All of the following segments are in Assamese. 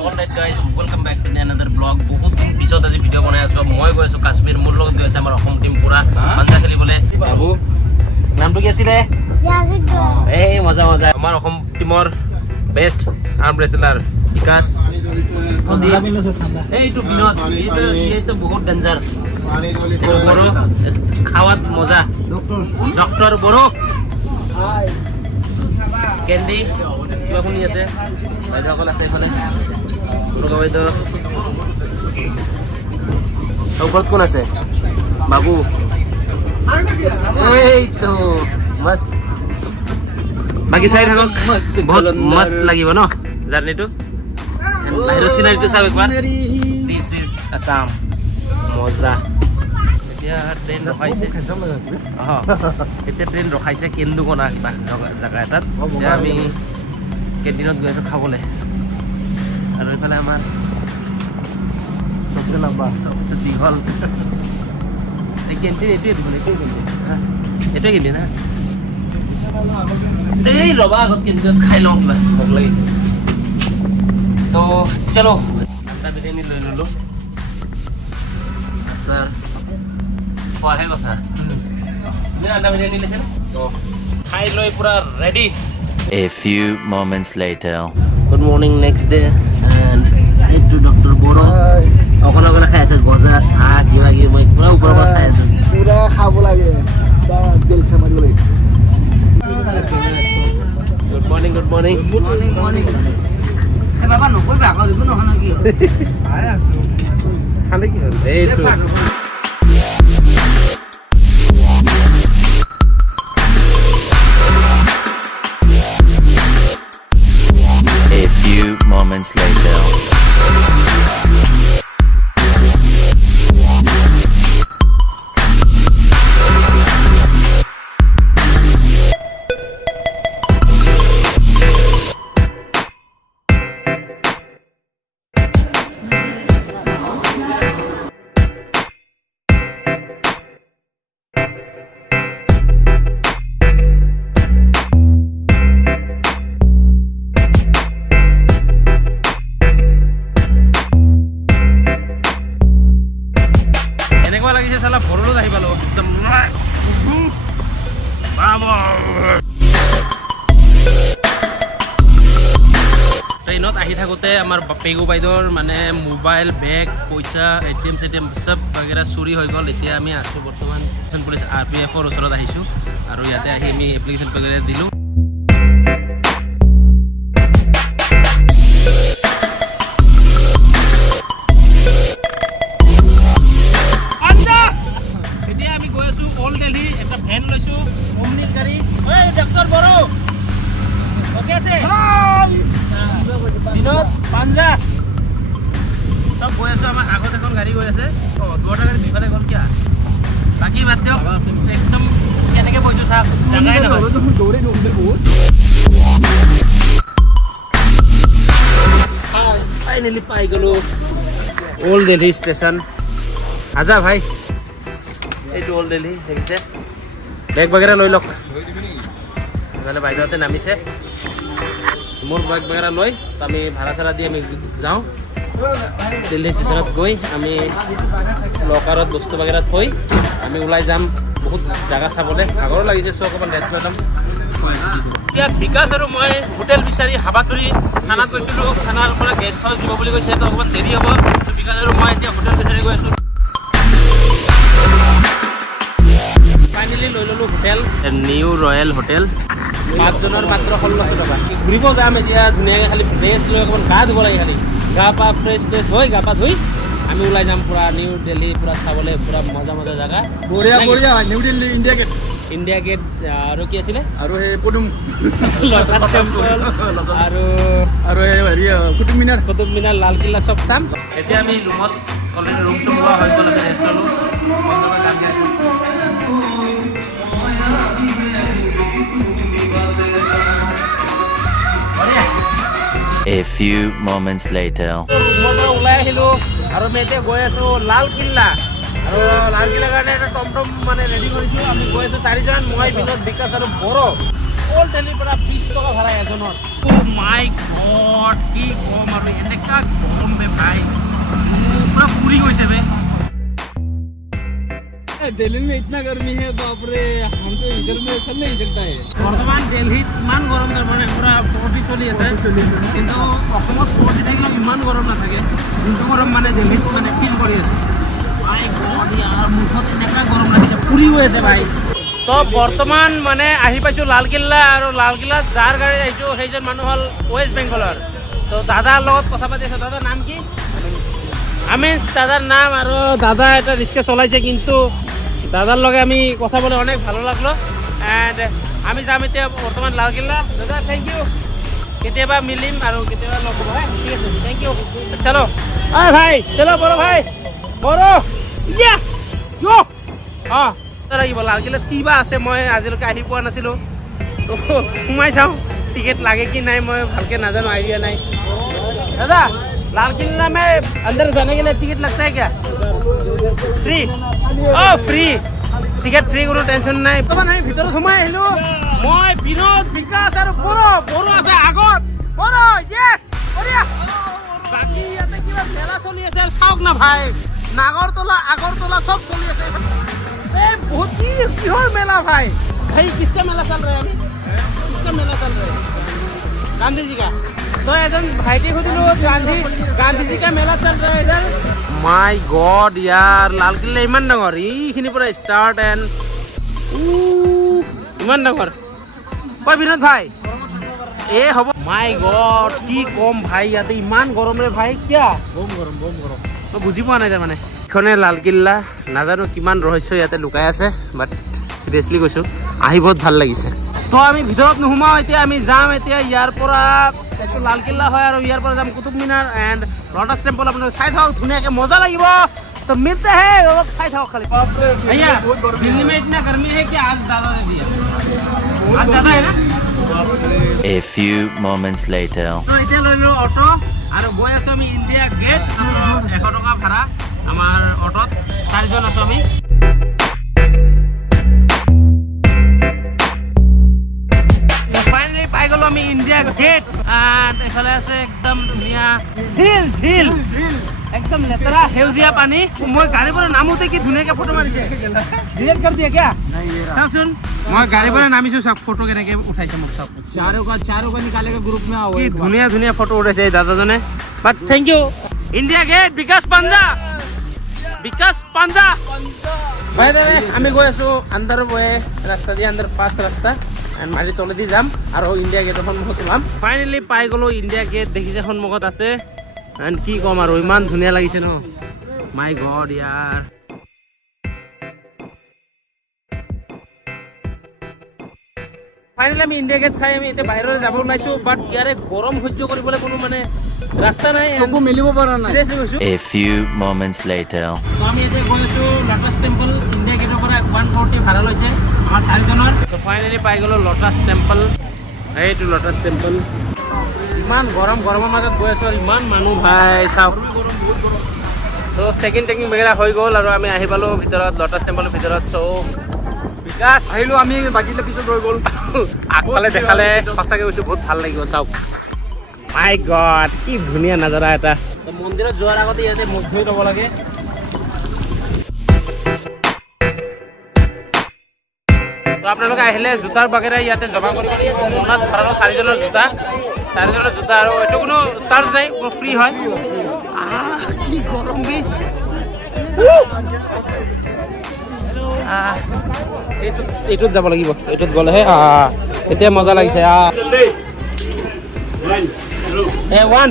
Alright guys, welcome back to another vlog. বহুত দিন পিছত আজি ভিডিও বনাই আছো মই গৈ আছো কাশ্মীৰ মোৰ লগত গৈ আছে আমাৰ অসম টিম পুৰা পাঞ্জা খেলিবলে বাবু নামটো কি আছিল এই মজা মজা আমাৰ অসম টিমৰ বেষ্ট আৰ্ম ৰেসলাৰ বিকাশ এইটো বিনোদ এইটো বহুত ডেঞ্জাৰ বড়ো খাওয়াত মজা ডক্টৰ বড়ো কেন্ডি কিবা শুনি আছে বাইদেউসকল আছে এইফালে বাইদেউ ওপৰত কোন আছে বাবু এইটো মস্ত বাকি চাই থাকক বহুত মস্ত লাগিব ন জাৰ্নিটো বাহিৰৰ চিনাৰীটো চাওক একবাৰ দিছ ইজ আসাম মজা এতিয়া ট্ৰেইন ৰখাইছে এতিয়া ট্ৰেইন ৰখাইছে কেন্দুকোনা কিবা জেগা এটাত এতিয়া আমি কেণ্টিনত গৈ আছোঁ খাবলৈ আৰু এইফালে আমাৰ চবচে লম্বা চবচে দীঘল এই কেণ্টিন এইটোৱে দীঘল এইটোৱে কেণ্টিন হা এই ৰবা আগত কেণ্টিনত খাই লওঁ কিবা ভোক লাগিছে তো চলো আটা বিৰিয়ানী লৈ ল'লোঁ আচ্ছা খোৱাহে কথা তুমি আটা বিৰিয়ানী লৈছে খাই লৈ পুৰা ready A few moments later. Good morning, next day, and I to Dr. Boro. Okon okon khai ase goja sa kiba ki moi pura upor pa sai asu. Pura khabo lage ba del kha maribo lage. Good morning, good morning. Good morning, morning. Hey baba no koi ba ka libo no hana ki. Aye asu. Khale ki hol? Ei to. A few moments later. ট্ৰেইনত আহি থাকোঁতে আমাৰ পেগু বাইদেউৰ মানে মোবাইল বেগ পইচা এটিএম চেটিএম চব বাগেৰা চুৰি হৈ গ'ল এতিয়া আমি আছোঁ বৰ্তমান পুলিচ RPFৰ ওচৰত আহিছোঁ আৰু ইয়াতে আহি আমি এপ্লিকেশ্যন বাগেৰা দিলোঁ এতিয়া আমি গৈ আছোঁ অল্ড দিল্লী এটা ভেন লৈছোঁ অমনি গাড়ী ঐ ডক্টৰ বড়ো ওকে আছে দিনত পাঞ্জা সব গৈ আছোঁ আমাৰ আগত এখন গাড়ী গৈ আছে দুটা গাড়ী দুইফালে গ'ল কিয় বাকী বাদ দিয়ক একদম কেনেকৈ বহিছোঁ চাওক জাগাই নহয় ফাইনেলি পাই গ'লোঁ অল্ড দিল্লী ষ্টেচন আজা ভাই এইটো অল্ড দিল্লী দেখিছে বেগ বাগেৰা লৈ লওক নহ'লে বাইদেউহঁতে নামিছে মোৰ বেগ বাগেৰা লৈ আমি ভাড়া চাড়া দি আমি যাওঁ দিল্লী ষ্টেচনত গৈ আমি লকাৰত বস্তু বাগেৰা থৈ আমি ওলাই যাম বহুত জাগা চাবলৈ ভাগৰো লাগিছে চব অকণমান ৰেষ্ট লৈ ল'ম এতিয়া বিকাশ আৰু মই হোটেল বিচাৰি হাবাতুৰি খানাত গৈছিলোঁ খানাৰ পৰা গেষ্ট হাউচ দিব বুলি কৈছে তো অকণমান দেৰি হ'ব বিকাশ আৰু মই এতিয়া হোটেল বিচাৰি গৈ আছোঁ ফাইনেলি লৈ ল'লোঁ হোটেল নিউ ৰয়েল হোটেল 5 জনৰ মাত্ৰ 1600 টকা ঘূৰিব যাম এতিয়া ধুনীয়াকৈ খালি ফ্ৰেছ লৈ অকণমান গা ধুব লাগে খালি গা পা ফ্ৰেছ হৈ গা পা ধুই আমি ওলাই যাম পুৰা নিউ দিল্লী পুৰা চাবলৈ পুৰা মজা মজা জেগা বঢ়িয়া বঢ়িয়া নিউ দিল্লী ইণ্ডিয়া গেট আৰু কি আছিলে আৰু হে পদুম লটাছ টেম্পল আৰু হেৰি কুতুব মিনাৰ লালকিল্লা চব চাম এতিয়া আমি ৰুমত অলৰেডি ৰুম চুম লোৱা হৈ গ'ল আমি ৰেষ্ট ল'লোঁ A few moments later. ওলাই আহিলোঁ আৰু আমি এতিয়া গৈ আছোঁ লালকিল্লা আৰু লালকিল্লাৰ কাৰণে এটা টমটম মানে ৰেডি কৰিছোঁ আমি গৈ আছোঁ 4জন মই বিনোদ বিকাশ আৰু বড়ো অল দিল্লীৰ পৰা 20 টকা ভাড়া এজনৰ ও মাই গড কি কম আৰু এনেকা গৰম বে ভাই পুৰা পুৰি গৈছে বে दिल्ली में इतना गर्मी है बाप रे हम तो इधर में सर नहीं सकता है বৰ্তমান দিল্লীত ইমান গৰম তাৰমানে পুৰা 40 চলি আছে কিন্তু অসমত 40 থাকিলেও ইমান গৰম নাথাকে যোনটো গৰম মানে দিল্লীত মানে ফিল কৰি আছে মাই গড ইয়াৰ মুখত এনেকা গৰম লাগিছে পুৰি হৈ আছে ভাই তো বৰ্তমান মানে আহি পাইছোঁ লালকিল্লা আৰু লালকিল্লাত যাৰ গাড়ী আহিছোঁ সেইজন মানুহ হ'ল ৱেষ্ট বেংগলৰ তো দাদাৰ লগত কথা পাতি আছোঁ দাদাৰ নাম কি আমিজ দাদার নাম আর দাদা এটা রিক্সা চলাইছে কিন্তু দাদার লগে আমি কথা বলে অনেক ভালো লাগলো এন্ড আমি যাম এতিয়া বর্তমান লালকিল্লা দাদা থ্যাংক ইউ কেতিয়াবা মিলিম আর কেতিয়াবা লগ পাব হ্যাঁ ঠিক আছে থ্যাংক ইউ চলো আয় ভাই চলো বড় ভাই বড় ইয়া ইয়ো লাগিব লালকিল্লাত কিবা আছে মই আজিলৈকে আহি পোৱা নাছিলোঁ তো সোমাই চাওঁ টিকেট লাগে কি নাই মই ভালকে নাজানো আইডিয়া নাই দাদা लाल किला में अंदर जाने के लिए टिकट लगता है क्या फ्री ओ फ्री टिकट फ्री কোনো টেনশন নাই তখন আমি ভিতৰত সোমাই আহিলো মই বিনোদ বিকাশ আৰু বড় আছে আগত বড় ইয়েস বঢ়িয়া বাকি ইয়াতে কিবা মেলা চলি আছে আৰু চাওক না ভাই আগৰতলা সব চলি আছে এ বহুত কিহৰ মেলা ভাই ভাই किसका मेला चल रहा है अभी किसका मेला चल रहा है गांधी जी का तो एजन भाईटी खुदिलो गांधी जी का मेला चल रहा है इधर माय गॉड यार लालकिल्ला इमान डाঙৰ এইখিনি পৰা স্টাৰ্ট এন্ড ইমান ডাঙৰ কই বিনোদ ভাই এ হ'ব মাই গড কি কম ভাই ইয়াতে ইমান গৰম ৰে ভাই কিয়া বম গৰম মই বুজি পোৱা নাই তাৰ মানে এখনে লালকিল্লা নাজানো কিমান ৰহস্য ইয়াতে লুকাই আছে বাট সিৰিয়াসলি কৈছো আহি বহুত ভাল লাগিছে তো আমি ভিতৰত নুহুমাও এতিয়া আমি যাম এতিয়া ইয়াৰ পৰা একটু লালকিল্লা হয় আৰু ইয়াৰ পৰা যাম Qutub Minar and lotus temple আপোনালোকে চাই থাকক ধুনীয়াকে মজা লাগিব तो मिलते हैं लोग साइड आओ खाली भैया दिल्ली में इतना गर्मी है कि आज ज्यादा दे दिया आज ज्यादा है ना A few moments later तो इथे लइलो ऑटो আৰু গৈ আছো আমি ইন্ডিয়া গেট আৰু 100 টকা ভাড়া আমাৰ অটোত চাৰিজন আছো আমি পাই গলো আমি ইন্ডিয়া গেট আৰ এখানে আছে একদম ধুনিয়া ঝিল একদম লেতেৰা হেউজিয়া পানী মই গাড়ী পৰা নামোতে কি ধুনিয়াকে ফটো মাৰিছে ডিলিট कर दिया क्या চাচোন মই গাড়ী পৰা নামিছো সব ফটো কেনেকে উঠাইছে মোক সব চারো का निकाले का ग्रुप में आओ কি ধুনিয়া ফটো উঠাইছে এই দাদাজনে বাট থ্যাংক ইউ ইন্ডিয়া গেট বিকাশ পাঞ্জা ভাই দাদা আমি গৈ আছো আন্দাৰ বয়ে ৰাস্তা দি আন্দাৰ পাঁচ ৰাস্তা এন্ড মাৰি তলেদি যাম আৰু ইন্ডিয়া গেটৰ সন্মুখত ওলাম ফাইনেলি পাই গলো ইন্ডিয়া গেট দেখিছে সন্মুখত আছে এন্ড কি কম আৰু ইমান ধুনীয়া লাগিছে ন মাই গড ইয়াৰ ফাইনেলি আমি ইন্ডিয়া গেট চাই আমি এতিয়া বাহিৰলৈ যাব ওলাইছো বাট ইয়াৰে গৰম সহ্য কৰিবলৈ কোনো মানে ৰাস্তা নাই একো মিলিব পৰা নাই সিৰিয়াসলি কৈছো A few moments later তো আমি এতিয়া গৈ আছো লোটাস টেম্পল ইন্ডিয়া গেটৰ পৰা 140 ভাড়া লৈছে আমাৰ চাৰিজনৰ তো ফাইনেলি পাই গলো লোটাস টেম্পল এইটো লোটাস টেম্পল ইমান গৰমৰ মাজত গৈ আছো আৰু ইমান মানুহ ভাই চাওক তো চেকিং টেকিং বেগেৰা হৈ গ'ল আৰু আমি আহি পালো ভিতৰত লোটাস টেম্পলৰ ভিতৰত সো বিকাশ আহিলো আমি বাকিটা পিছত ৰৈ গ'ল আগফালে দেখালে সঁচাকৈ কৈছো বহুত ভাল লাগিব চাওক মাই গড কি ধুনীয়া নাজাৰা এটা মন্দিৰত যোৱাৰ আগতে ইয়াতে মুখ ধুই ল'ব লাগে তো আপোনালোকে আহিলে জোতাৰ বাগেৰে ইয়াতে জমা কৰিব লাগিব মোনাত ভৰালো চাৰিজনৰ জোতা আৰু এইটো কোনো চাৰ্জ নাই কোনো ফ্ৰী হয় কি গৰম বি এইটোত যাব লাগিব এইটোত গ'লেহে এতিয়া মজা লাগিছে A1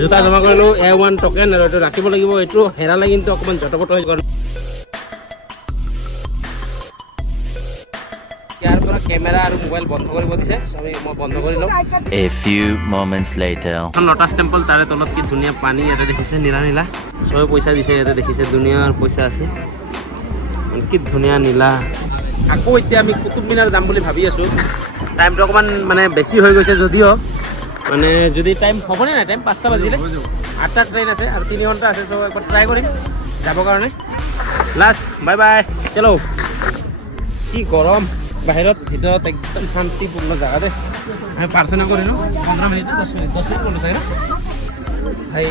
জোতা জমা কৰিলো A1 টকেন আৰু এইটো ৰাখিব লাগিব এইটো হেৰালে কিন্তু অকণমান জটপট হৈ গ'ল ইয়াৰ পৰা কেমেৰা আৰু মোবাইল বন্ধ কৰিব দিছে মই বন্ধ কৰি লওঁ A few moments later lotus temple তাৰে তলত কি ধুনীয়া পানী ইয়াতে দেখিছে নীলা চবে পইচা দিছে ইয়াতে দেখিছে দুনিয়াৰ পইচা আছে কি ধুনীয়া নীলা আকৌ এতিয়া আমি কুতুব মিনাৰ যাম বুলি ভাবি আছো টাইমটো অকণমান মানে বেছি হৈ গৈছে যদিও মানে যদি টাইম হ'বনে নাই টাইম 5টা বাজিলে 8টা ট্ৰেইন আছে আৰু 3 ঘণ্টা আছে চ' একবাৰ ট্ৰাই কৰিম যাবৰ কাৰণে লাষ্ট বাই বাই চলো কি গৰম বাহিৰত ভিতৰত একদম শান্তিপূৰ্ণ জেগা দেই আমি প্ৰাৰ্থনা কৰিলোঁ 15 মিনিট 10 মিনিট কৰিলোঁ চাগে ভাই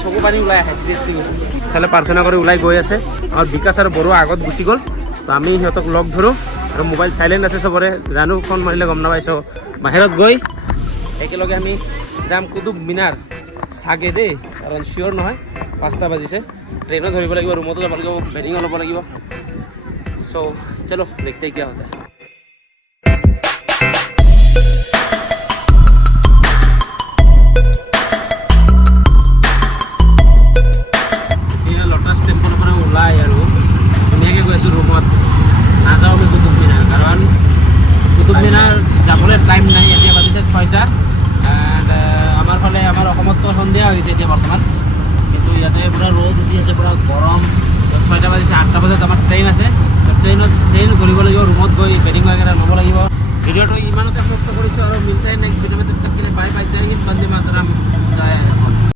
চকু পানী ওলাই আহে চিৰিয়াছলি গৈছে ইফালে প্ৰাৰ্থনা কৰি ওলাই গৈ আছে আৰু বিকাশ আৰু বড়ো আগত গুচি গ'ল তো আমি সিহঁতক লগ ধৰোঁ আৰু মোবাইল চাইলেণ্ট আছে চবৰে জানো ফোন মাৰিলে গম নাপাইছোঁ বাহিৰত গৈ একেলগে আমি যাম কুতুব মিনাৰ চাগে দেই কাৰণ চিয়'ৰ নহয় 5টা বাজিছে ট্ৰেইনো ধৰিব লাগিব ৰুমতো যাব লাগিব বেডিঙো ল'ব লাগিব চ' চলো দেখতে কিয় হতা লটাছ টেম্পলৰ পৰা ওলাই আৰু ধুনীয়াকৈ গৈ আছোঁ ৰুমত নাযাওঁ আমি কুতুব মিনাৰ কাৰণ কুতুব মিনাৰ যাবলৈ টাইম নাই এতিয়া বাজিছে 6টা এণ্ড আমাৰ ফালে আমাৰ অসমততো সন্ধিয়া হৈ গৈছে এতিয়া বৰ্তমান কিন্তু ইয়াতে পূৰা ৰ'দ উঠি আছে পূৰা গৰম 6টা বাজিছে 8টা বজাত আমাৰ ট্ৰেইন আছে ট্ৰেইন ঘূৰিব লাগিব ৰুমত গৈ বেডিং বাগেৰা ল'ব লাগিব ভিডিঅ'টো ইমানতে সমাপ্ত কৰিছোঁ আৰু মিলতাই নেক্সট ভিডিঅ'ত থাকিলে বাই বাই জয় হিন্দ বন্দে মাতৰম জয়